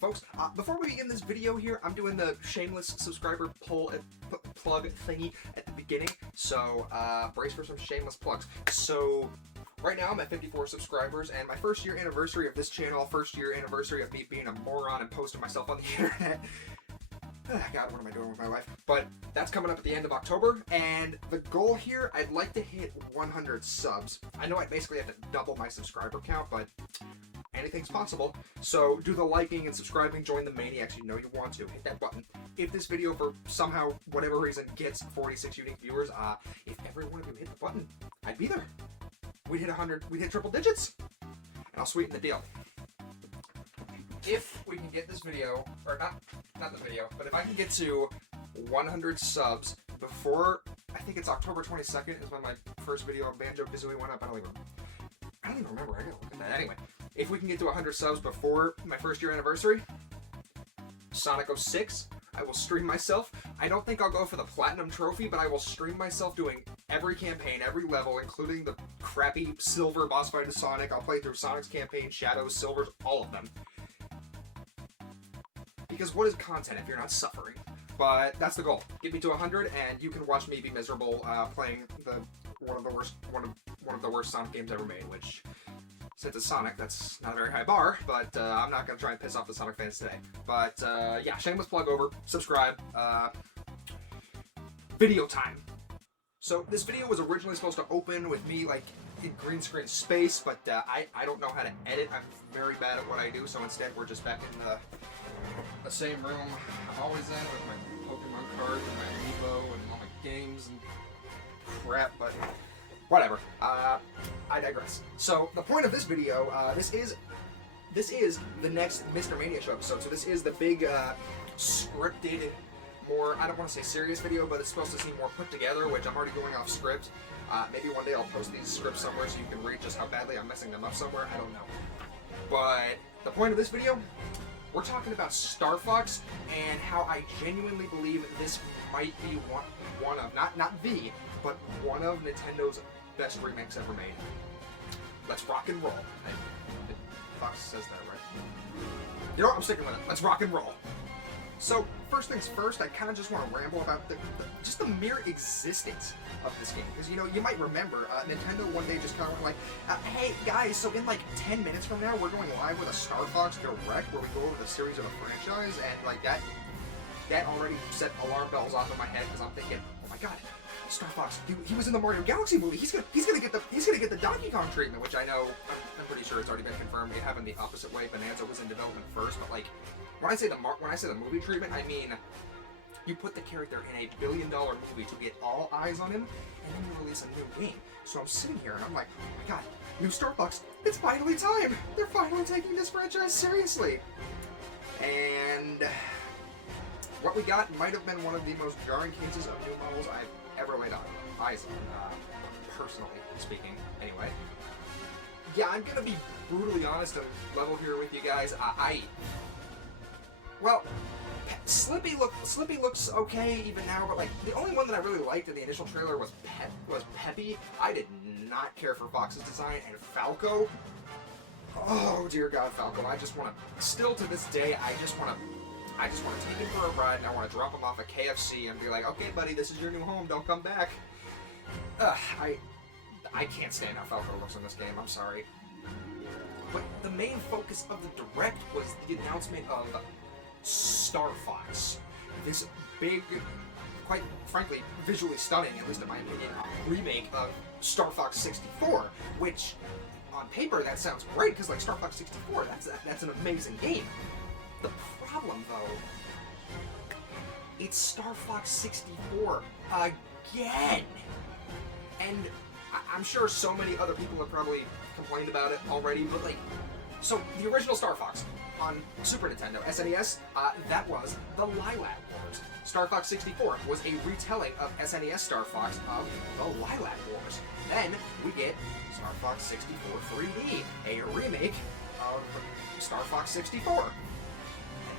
folks. Before we begin this video here, I'm doing the shameless subscriber pull plug thingy at the beginning, so brace for some shameless plugs. So right now I'm at 54 subscribers, and my first year anniversary of this channel, first year anniversary of me being a moron and posting myself on the internet. God, what am I doing with my life? But that's coming up at the end of October, and the goal here, I'd like to hit 100 subs. I know I basically have to double my subscriber count, but anything's possible. So do the liking and subscribing, join the Maniacs, you know you want to. Hit that button. If this video, for somehow, whatever reason, gets 46 unique viewers, if every one of you hit the button, I'd be there. We'd hit 100, we'd hit triple digits, and I'll sweeten the deal. If we can get this video, or not the video, but if I can get to 100 subs before, I think it's October 22nd is when my first video of Banjo-Kazooie went up. I don't even remember. I gotta look at that. Anyway, if we can get to 100 subs before my first year anniversary, Sonic 06, I will stream myself. I don't think I'll go for the Platinum Trophy, but I will stream myself doing every campaign, every level, including the crappy Silver boss fight of Sonic. I'll play through Sonic's campaign, Shadows, Silvers, all of them. Because what is content if you're not suffering? But that's the goal. Get me to 100, and you can watch me be miserable playing one of the worst Sonic games ever made. Which, since it's Sonic, that's not a very high bar. But I'm not gonna try and piss off the Sonic fans today. But yeah, shameless plug over. Subscribe. Video time. So this video was originally supposed to open with me like in green screen space, but I don't know how to edit. I'm very bad at what I do, so instead we're just back in the same room I'm always in with my Pokemon cards and my Amiibo and all my games and crap, but whatever. I digress. So the point of this video, this is the next Mr. Mania show episode. So this is the big scripted, more, I don't want to say serious video, but it's supposed to seem more put together, which I'm already going off script. Maybe one day I'll post these scripts somewhere so you can read just how badly I'm messing them up somewhere. I don't know. But the point of this video, we're talking about Star Fox and how I genuinely believe this might be one of, not the, but one of Nintendo's best remakes ever made. Let's rock and roll. Fox says that, right? You know what? I'm sticking with it. Let's rock and roll. So, first things first, I kind of just want to ramble about just the mere existence of this game. Because, you know, you might remember, Nintendo one day just kind of went like, hey, guys, so in like 10 minutes from now, we're going live with a Star Fox Direct where we go over the series of the franchise, and like that already set alarm bells off in my head, because I'm thinking, oh my god, Star Fox, he was in the Mario Galaxy movie, he's gonna get the Donkey Kong treatment, which I know, I'm pretty sure it's already been confirmed. It happened the opposite way. Bonanza was in development first, but like, when I say the movie treatment, I mean you put the character in a $1 billion movie to get all eyes on him, and then you release a new game. So I'm sitting here and I'm like, oh my god, new Star Fox, it's finally time! They're finally taking this franchise seriously! And what we got might have been one of the most jarring cases of new models I've ever laid eyes on, personally speaking, anyway. Yeah, I'm gonna be brutally honest and level here with you guys. Well, Slippy looks okay even now, but like the only one that I really liked in the initial trailer was Peppy. I did not care for Fox's design, and Falco. Oh dear God, Falco! I just want to. Still to this day, I just want to take him for a ride, and I want to drop him off at KFC and be like, okay, buddy, this is your new home. Don't come back. I can't stand how Falco looks in this game. I'm sorry. But the main focus of the Direct was the announcement of Star Fox. This big, quite frankly, visually stunning, at least in my opinion, remake of Star Fox 64, which, on paper, that sounds great, because, like, Star Fox 64, that's an amazing game. The problem, though, it's Star Fox 64 again! And I'm sure so many other people have probably complained about it already, but, like, so the original Star Fox on Super Nintendo, SNES, that was the Lilac Wars. Star Fox 64 was a retelling of SNES Star Fox of the Lilac Wars. Then we get Star Fox 64 3D, a remake of Star Fox 64. And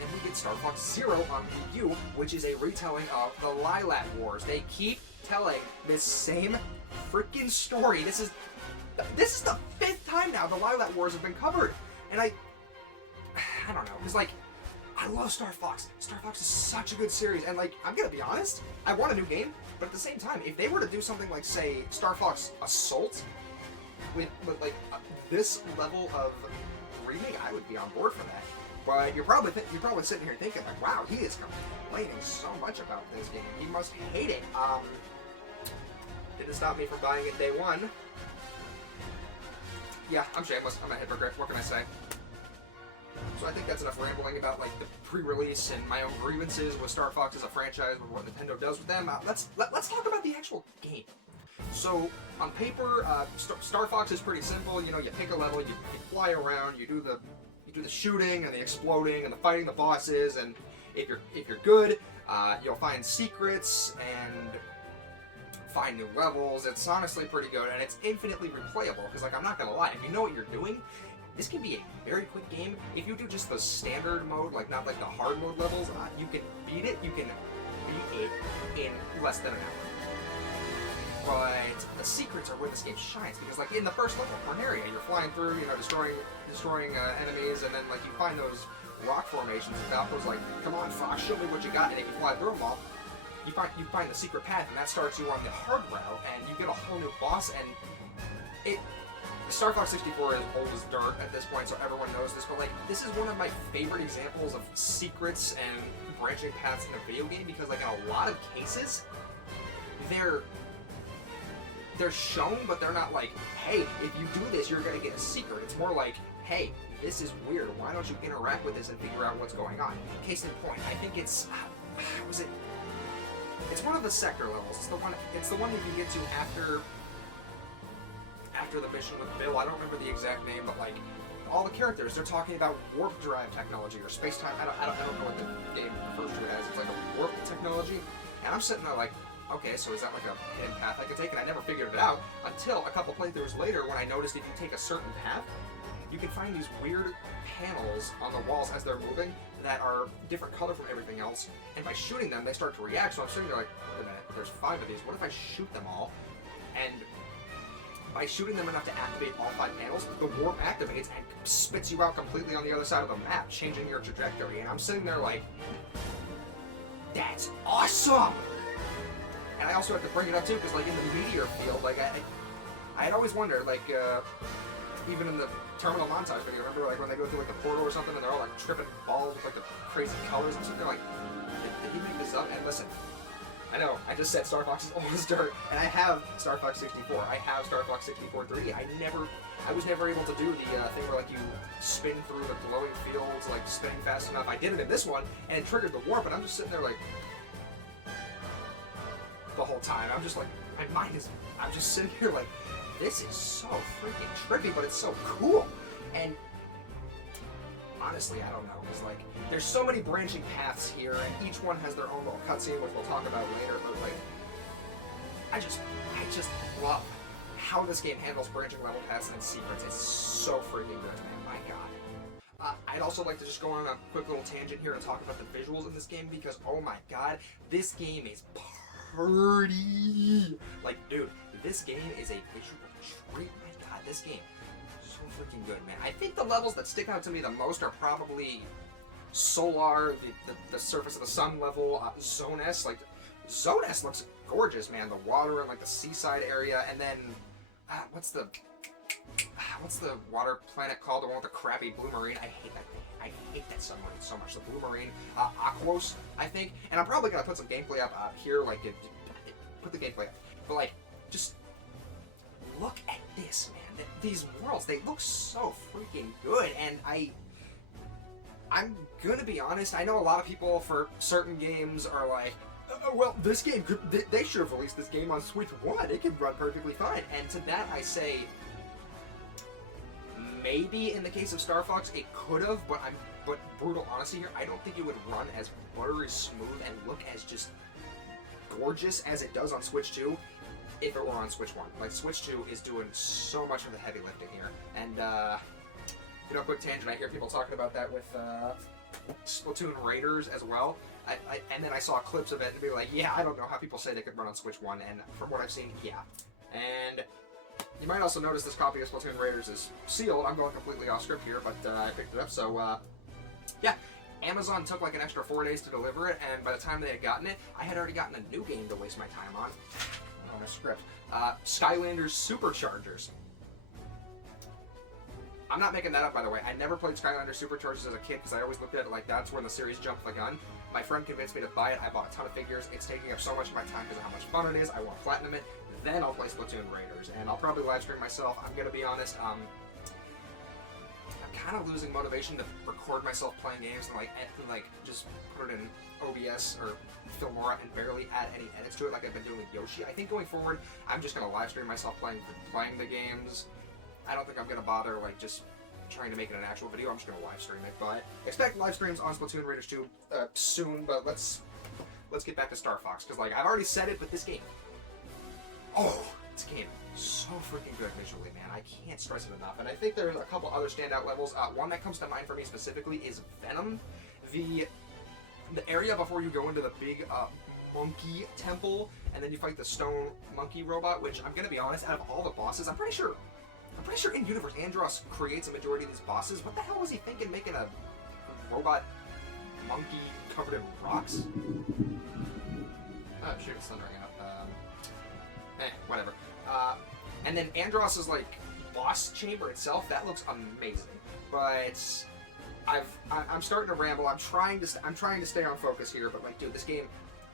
then we get Star Fox Zero on Wii U, which is a retelling of the Lilac Wars. They keep telling this same freaking story. This is the 5th time now the Lilac Wars have been covered. And I don't know, because like, I love Star Fox. Star Fox is such a good series, and like, I'm gonna be honest, I want a new game, but at the same time, if they were to do something like, say, Star Fox Assault, with like this level of remake, I would be on board for that. But you're probably sitting here thinking like, wow, he is complaining so much about this game. He must hate it. Didn't stop me from buying it day one. Yeah, I'm shameless. I'm a hypocrite. What can I say? So I think that's enough rambling about like the pre-release and my own grievances with Star Fox as a franchise, with what Nintendo does with them. Let's talk about the actual game. So on paper, Star Fox is pretty simple. You know, you pick a level, you fly around, you do the shooting and the exploding and the fighting the bosses, and if you're good, you'll find secrets and find new levels. It's honestly pretty good, and it's infinitely replayable, because like, I'm not gonna lie, if you know what you're doing, this can be a very quick game. If you do just the standard mode, like not like the hard mode levels, you can beat it in less than an hour. But the secrets are where this game shines, because like in the first level, Corneria, you're flying through, you know, destroying enemies, and then like you find those rock formations, and Falco's like, come on Fox, show me what you got, and if you fly through them all, you find the secret path, and that starts you on the hard route, and you get a whole new boss, and Star Fox 64 is old as dirt at this point, so everyone knows this, but like, this is one of my favorite examples of secrets and branching paths in a video game, because like in a lot of cases, they're shown, but they're not like, hey, if you do this, you're gonna get a secret. It's more like, hey, this is weird, why don't you interact with this and figure out what's going on? Case in point, I think it's, it's one of the sector levels. It's the one that you get to after the mission with Bill. I don't remember the exact name, but like, all the characters, they're talking about warp drive technology or space-time. I don't know what the game refers to it as. It's like a warp technology, and I'm sitting there like, okay, so is that like a hidden path I could take? And I never figured it out until a couple playthroughs later, when I noticed if you take a certain path, you can find these weird panels on the walls as they're moving that are different color from everything else, and by shooting them, they start to react. So I'm sitting there like, wait a minute, there's 5 of these. What if I shoot them all? And by shooting them enough to activate all 5 panels, the warp activates and spits you out completely on the other side of the map, changing your trajectory. And I'm sitting there like, that's awesome! And I also have to bring it up too, because like in the meteor field, like I had always wondered, like even in the terminal montage video, remember like when they go through like the portal or something, and they're all like tripping balls with like the crazy colors and stuff. They're like, did he make this up? And listen, I know, I just said Star Fox is old as dirt, and I have Star Fox 64. I have Star Fox 64 3D. I was never able to do the thing where like you spin through the glowing fields, like spinning fast enough. I did it in this one, and it triggered the warp, and I'm just sitting there like, the whole time. I'm just like, I'm just sitting here like, this is so freaking trippy, but it's so cool. And honestly, I don't know, because like, there's so many branching paths here, and each one has their own little cutscene, which we'll talk about later, but like, I just love how this game handles branching level paths and secrets. It's so freaking good, man, my god. I'd also like to just go on a quick little tangent here and talk about the visuals in this game, because oh my god, this game is pretty. Like, dude, this game is a visual treat. My god, this game is so freaking good, man. I think the levels that stick out to me the most are probably Solar, the surface of the sun level, Zone S. Like, Zone S looks gorgeous, man. The water and like the seaside area, and then what's the water planet called? The one with the crappy blue marine. I hate that thing. I hate that submarine so much. The blue marine, Aquos, I think. And I'm probably gonna put some gameplay up here, like put the gameplay up. But like, just look at this, man. These worlds, they look so freaking good. And I'm gonna be honest. I know a lot of people for certain games are like, well, this game they should have released this game on Switch 1. It could run perfectly fine. And to that I say, maybe in the case of Star Fox, it could have, but brutal honesty here, I don't think it would run as buttery smooth and look as just gorgeous as it does on Switch 2 if it were on Switch 1. Like, Switch 2 is doing so much of the heavy lifting here. And, you know, quick tangent, I hear people talking about that with Splatoon Raiders as well. And then I saw clips of it and be like, yeah, I don't know how people say they could run on Switch 1, and from what I've seen, yeah. And you might also notice this copy of Splatoon Raiders is sealed. I'm going completely off script here, but I picked it up, so, yeah. Amazon took like an extra 4 days to deliver it, and by the time they had gotten it, I had already gotten a new game to waste my time on. On a script. Skylanders Superchargers. I'm not making that up, by the way. I never played Skylanders Superchargers as a kid because I always looked at it like that's when the series jumped the gun. My friend convinced me to buy it. I bought a ton of figures. It's taking up so much of my time because of how much fun it is. I want to platinum it. Then I'll play Splatoon Raiders, and I'll probably live stream myself. I'm gonna be honest. I'm kind of losing motivation to record myself playing games and like just put it in OBS or Filmora and barely add any edits to it like I've been doing with Yoshi. I think going forward, I'm just gonna live stream myself playing the games. I don't think I'm gonna bother like just trying to make it an actual video. I'm just gonna live stream it. But expect live streams on Splatoon Raiders 2 soon. But let's get back to Star Fox because like I've already said it, but this game. Oh, this game is so freaking good visually, man. I can't stress it enough. And I think there's a couple other standout levels. One that comes to mind for me specifically is Venom. The area before you go into the big monkey temple, and then you fight the stone monkey robot, which I'm gonna be honest, out of all the bosses, I'm pretty sure in Universe Andross creates a majority of these bosses. What the hell was he thinking making a robot monkey covered in rocks? Oh shoot, it's thundering out. Whatever. And then Andross's like boss chamber itself, that looks amazing. But I'm starting to ramble. I'm trying to stay on focus here. But like, dude, this game,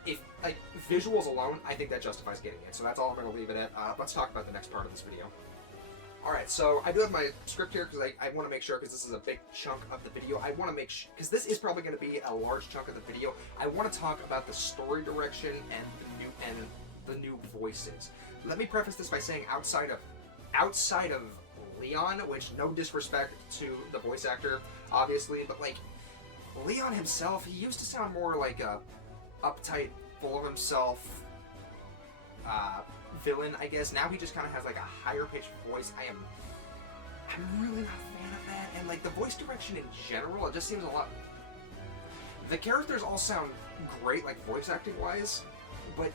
if like visuals alone, I think that justifies getting it. So that's all I'm going to leave it at. Let's talk about the next part of this video. Alright, so I do have my script here because I want to make sure, because this is a big chunk of the video, I want to make sure, because this is probably going to be a large chunk of the video, I want to talk about the story direction and the new voices. Let me preface this by saying outside of Leon, which no disrespect to the voice actor, obviously, but like Leon himself, he used to sound more like a uptight, full of himself villain, I guess. Now he just kind of has like a higher pitched voice. I'm really not a fan of that, and like the voice direction in general, it just seems a lot. The characters all sound great, like voice acting wise, but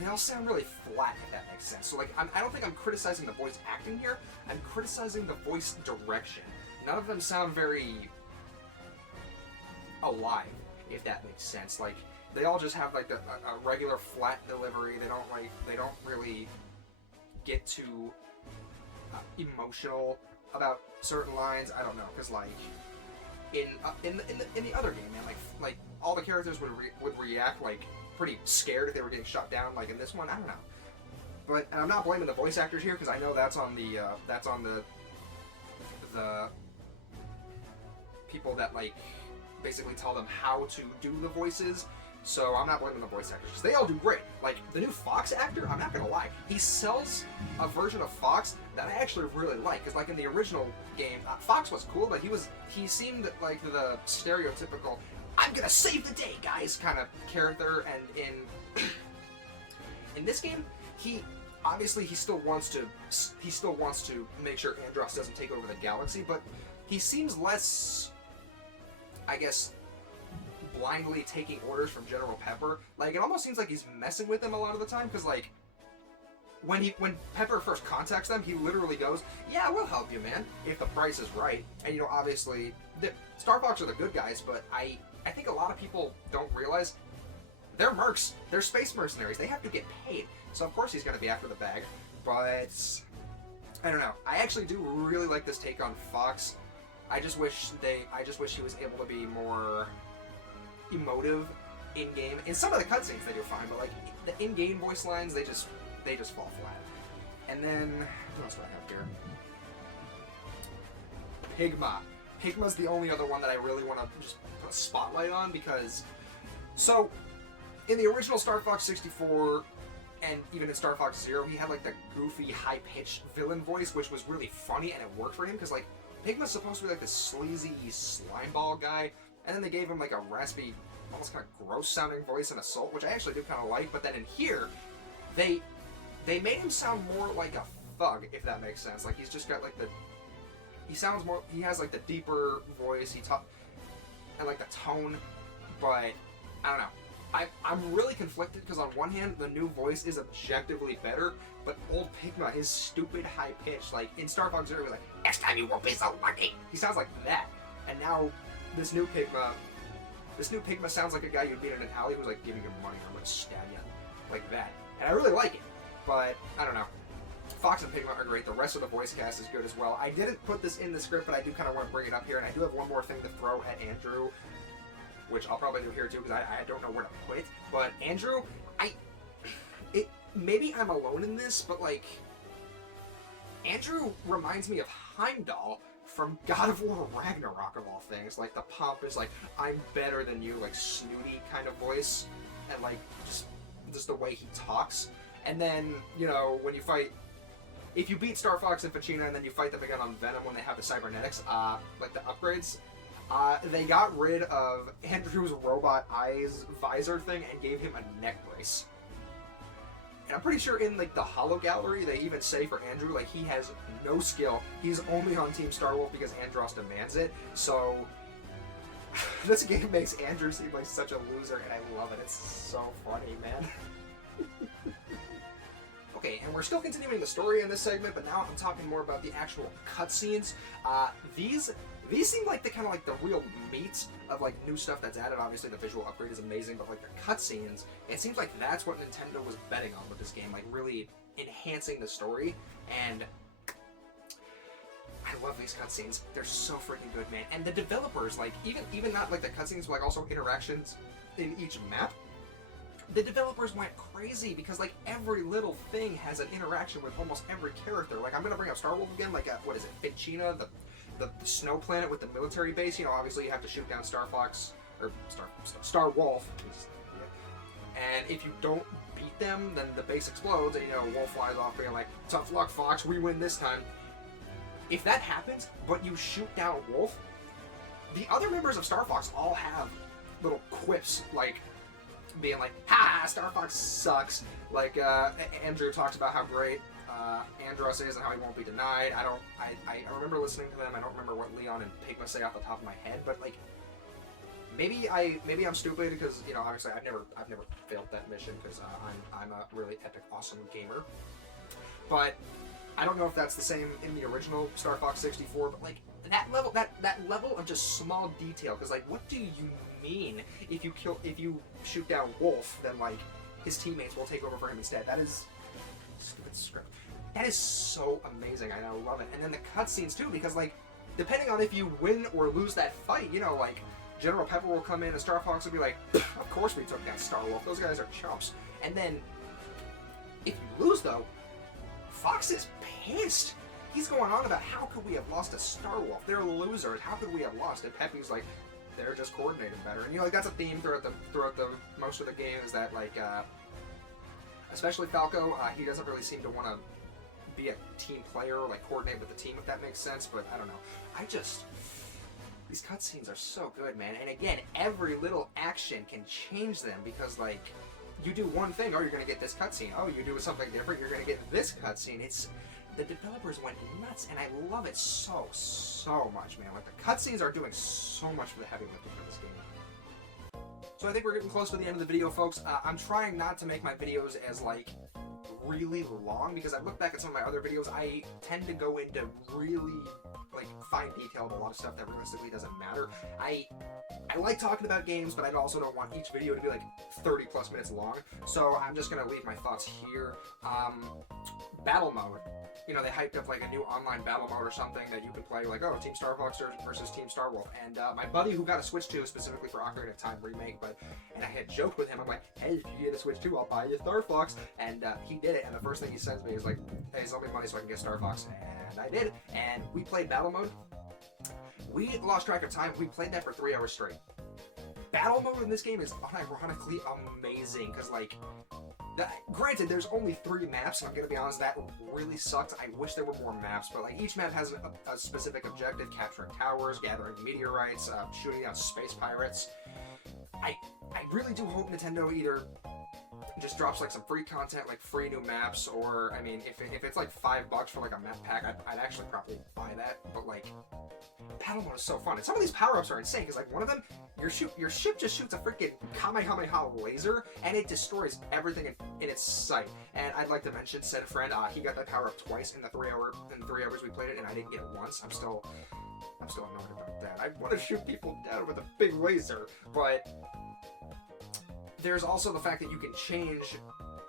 they all sound really flat, if that makes sense. So like, I don't think I'm criticizing the voice acting here. I'm criticizing the voice direction. None of them sound very alive, if that makes sense. Like, they all just have like a regular flat delivery. They don't really get too emotional about certain lines. I don't know, because like in the other game, man, like all the characters would react like pretty scared if they were getting shot down. Like in this one, I don't know. But and I'm not blaming the voice actors here because I know that's on the people that like basically tell them how to do the voices. So I'm not blaming the voice actors. They all do great. Like the new Fox actor, I'm not gonna lie, he sells a version of Fox that I actually really like. Because like in the original game, Fox was cool, but he seemed like the stereotypical "I'm gonna save the day, guys" kind of character. And in this game, he still wants to make sure Andross doesn't take over the galaxy, but he seems less, I guess, blindly taking orders from General Pepper. Like, it almost seems like he's messing with them a lot of the time, because like when Pepper first contacts them, he literally goes, "Yeah, we'll help you, man, if the price is right." And you know, obviously Star Fox are the good guys, but I think a lot of people don't realize they're mercs. They're space mercenaries. They have to get paid. So of course he's going to be after the bag. But I don't know. I actually do really like this take on Fox. I just wish he was able to be more emotive in game. In some of the cutscenes they do fine, but like the in-game voice lines, they just fall flat. And then what else do I have here? Pigma. Pigma's the only other one that I really want to just put a spotlight on, because so in the original Star Fox 64 and even in Star Fox Zero, he had like the goofy, high-pitched villain voice, which was really funny and it worked for him, because like Pigma's supposed to be like this sleazy slime ball guy, and then they gave him like a raspy, almost kind of gross-sounding voice in Assault, which I actually do kind of like. But then in here, they made him sound more like a thug, if that makes sense. Like he's just got like he has like the deeper voice, and like the tone, but I don't know. I'm really conflicted, because on one hand, the new voice is objectively better, but old Pigma is stupid high-pitched. Like, in Star Fox Zero, he was like, "Next time you won't be so lucky." He sounds like that. And now, this new Pigma sounds like a guy you'd meet in an alley who's like, give me your money or I'm gonna stab you. Like that. And I really like it. But, I don't know. Fox and Pigma are great. The rest of the voice cast is good as well. I didn't put this in the script, but I do kind of want to bring it up here. And I do have one more thing to throw at Andrew, which I'll probably do here too, because I don't know where to put it. But Andrew, maybe I'm alone in this, but like, Andrew reminds me of Heimdall from God of War Ragnarok of all things. Like the pompous, like, I'm better than you, like snooty kind of voice, and like just the way he talks. And then, you know, when you fight, if you beat Star Fox and Fachina and then you fight them again on Venom when they have the cybernetics, like the upgrades, they got rid of Andrew's robot eyes visor thing and gave him a neck brace. And I'm pretty sure in like the Hollow Gallery, they even say for Andrew, like, he has no skill. He's only on Team Starwolf because Andros demands it. So this game makes Andrew seem like such a loser, and I love it. It's so funny, man. Okay, and we're still continuing the story in this segment, but now I'm talking more about the actual cutscenes. These seem like the kind of like the real meat of like new stuff that's added. Obviously, the visual upgrade is amazing, but like the cutscenes, it seems like that's what Nintendo was betting on with this game, like really enhancing the story. And I love these cutscenes. They're so freaking good, man. And the developers, like even not like the cutscenes, but like also interactions in each map. The developers went crazy because like every little thing has an interaction with almost every character. Like I'm gonna bring up Starwolf again. Like what is it, Fachina, the snow planet with the military base. You know, obviously you have to shoot down Star Fox or Star Wolf, and if you don't beat them, then the base explodes, and you know Wolf flies off being like, "Tough luck, Fox. We win this time." If that happens, but you shoot down Wolf, the other members of Star Fox all have little quips like, being like, "Ha! Star Fox sucks." Like Andrew talks about how great Andros is and how he won't be denied. I remember listening to them. I don't remember what Leon and Pigma say off the top of my head, but like maybe I'm stupid because, you know, obviously I've never failed that mission because I'm a really epic, awesome gamer. But I don't know if that's the same in the original Star Fox 64. But like that level of just small detail, because like, what do you mean if you shoot down Wolf, then like his teammates will take over for him instead? That is stupid script. That is so amazing, and I love it. And then the cutscenes too, because like depending on if you win or lose that fight, you know, like General Pepper will come in and Star Fox will be like, "Of course we took down Starwolf. Those guys are chumps." And then if you lose though, Fox is pissed. He's going on about how could we have lost to Starwolf? They're losers. How could we have lost? And Peppy's like, they're just coordinated better. And you know, like that's a theme throughout the most of the game, is that like especially Falco, he doesn't really seem to want to be a team player or like coordinate with the team, if that makes sense. But I don't know. These cutscenes are so good, man. And again, every little action can change them, because like you do one thing, oh, you're gonna get this cutscene. Oh, you do something different, you're gonna get this cutscene. The developers went nuts, and I love it so much, man. Like the cutscenes are doing so much for the heavy lifting for this game. So I think we're getting close to the end of the video, folks. I'm trying not to make my videos as like really long, because I look back at some of my other videos, I tend to go into really like fine detail about a lot of stuff that realistically doesn't matter. I like talking about games, but I also don't want each video to be like 30 plus minutes long. So I'm just gonna leave my thoughts here. Battle mode. You know, they hyped up like a new online battle mode or something that you could play, like, oh, Team Star Fox versus Team Starwolf. And my buddy who got a Switch 2 specifically for Ocarina of Time remake, and I had joked with him, I'm like, hey, if you get a Switch 2, I'll buy you Star Fox. And he did it, and the first thing he sends me is like, hey, sell me money so I can get Star Fox. And I did, and we played battle mode. We lost track of time. We played that for 3 hours straight. Battle mode in this game is unironically amazing, because like, granted, there's only 3 maps, and I'm gonna be honest, that really sucked. I wish there were more maps, but like each map has a specific objective: capturing towers, gathering meteorites, shooting down space pirates. I really do hope Nintendo either just drops like some free content, like free new maps, or I mean, if it's like $5 for like a map pack, I'd actually probably buy that. But like, battle mode is so fun, and some of these power-ups are insane, because like one of them, your ship just shoots a freaking Kamehameha laser, and it destroys everything in its sight. And I'd like to mention, said friend, he got that power-up twice in the 3 hours we played it, and I didn't get it once. I'm still annoyed about that. I want to shoot people down with a big laser, but there's also the fact that you can change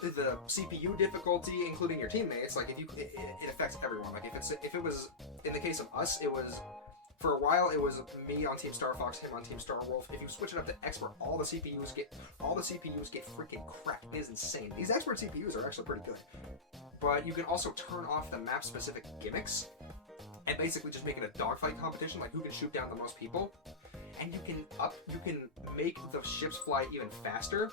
the CPU difficulty, including your teammates. Like, if you, it affects everyone. Like, if it was, in the case of us, it was, for a while, it was me on Team Star Fox, him on Team Star Wolf. If you switch it up to expert, all the CPUs get freaking cracked. It is insane. These expert CPUs are actually pretty good. But you can also turn off the map-specific gimmicks and basically just make it a dogfight competition, like who can shoot down the most people. And you can make the ships fly even faster.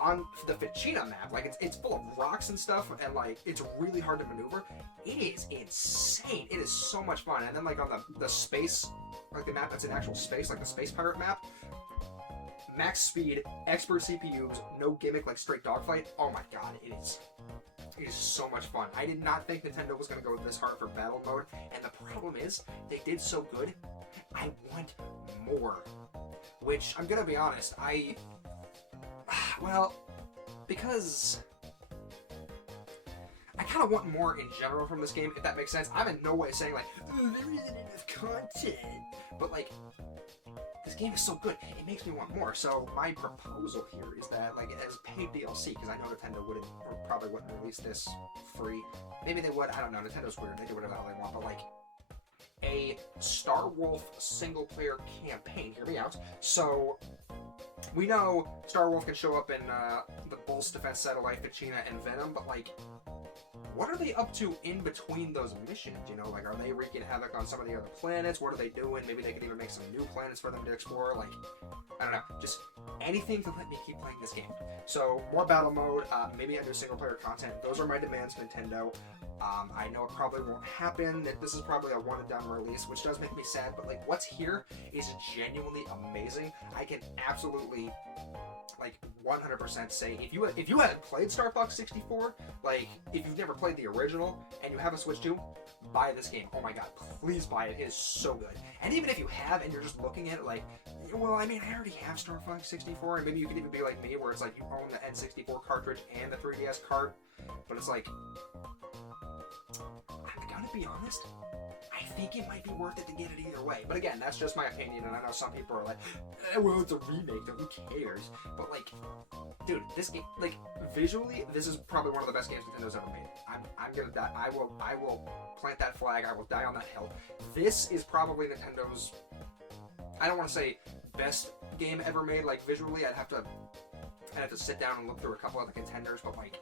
On the Ficina map, like it's full of rocks and stuff, and like it's really hard to maneuver. It is insane. It is so much fun. And then like on the space, like the map that's in actual space, like the Space Pirate map, max speed, expert CPUs, no gimmick, like straight dogfight. Oh my god, it is so much fun. I did not think Nintendo was going to go this hard for battle mode, and the problem is they did so good. I want more. Which, I'm going to be honest, well, because I kind of want more in general from this game, if that makes sense. I'm in no way saying, like, there isn't enough content, but, like, this game is so good, it makes me want more. So my proposal here is that, like, as paid DLC, because I know Nintendo probably wouldn't release this free. Maybe they would, I don't know, Nintendo's weird, they do whatever the hell they want, but, like, a Star Wolf single-player campaign, hear me out. So, we know Star Wolf can show up in the Bulls Defense Satellite, Ficina, and Venom, but, like, what are they up to in between those missions? You know, like, are they wreaking havoc on some of the other planets? What are they doing? Maybe they could even make some new planets for them to explore. Like, I don't know, just anything to let me keep playing this game. So, more battle mode, maybe I do single-player content. Those are my demands, Nintendo. I know it probably won't happen, that this is probably a one-and-done release, which does make me sad, but, like, what's here is genuinely amazing. I can absolutely, like, 100% say, if you haven't played Star Fox 64, like, if you've never played the original, and you have a Switch 2, buy this game. Oh my god, please buy it. It is so good. And even if you have, and you're just looking at it like, well, I mean, I already have Star Fox 64, and maybe you could even be like me, where it's like, you own the N64 cartridge and the 3DS cart, but it's like, I'm gonna be honest, I think it might be worth it to get it either way. But again, that's just my opinion, and I know some people are like, well, it's a remake, so who cares? But, like, dude, this game, like, visually, this is probably one of the best games Nintendo's ever made. I'm gonna die. I will plant that flag. I will die on that hill. This is probably Nintendo's, I don't want to say best game ever made, like, visually. I'd have to sit down and look through a couple other contenders, but, like,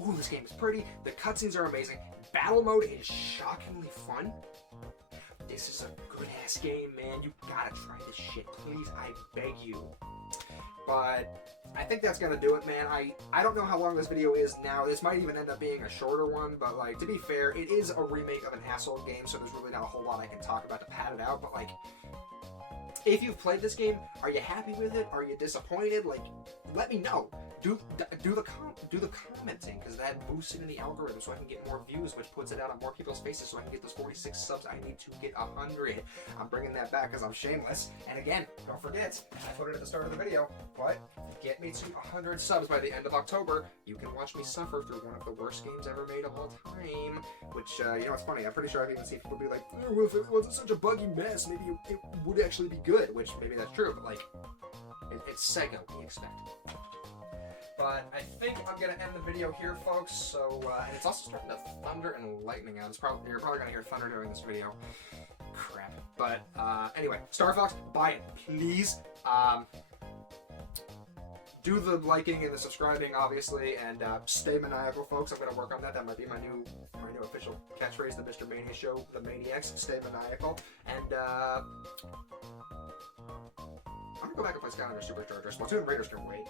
ooh, this game is pretty. The cutscenes are amazing. Battle mode is shockingly fun. This is a good-ass game, man. You gotta try this shit, please. I beg you. But I think that's gonna do it, man. I don't know how long this video is now. This might even end up being a shorter one, but, like, to be fair, it is a remake of an asshole game, so there's really not a whole lot I can talk about to pad it out, but, like, if you've played this game, are you happy with it? Are you disappointed? Like, let me know. Do the commenting, because that boosts it in the algorithm so I can get more views, which puts it out on more people's faces so I can get those 46 subs. I need to get 100. I'm bringing that back because I'm shameless. And again, don't forget, I put it at the start of the video, but get me to 100 subs by the end of October. You can watch me suffer through one of the worst games ever made of all time. Which, you know, it's funny. I'm pretty sure I've even seen people be like, oh, well, if it wasn't such a buggy mess, maybe it would actually be good. Which, maybe that's true, but, like, it's Sega, we expect. But I think I'm going to end the video here, folks. So, and it's also starting to thunder and lightning out. You're probably going to hear thunder during this video. Crap. But, anyway, Star Fox, buy it, please. Do the liking and the subscribing, obviously, and stay maniacal, folks. I'm going to work on that. That might be my new official catchphrase, the Mr. Mania Show, the Maniacs. Stay maniacal. And, I'm going to go back and play Skylander Supercharger. Splatoon Raiders can wait.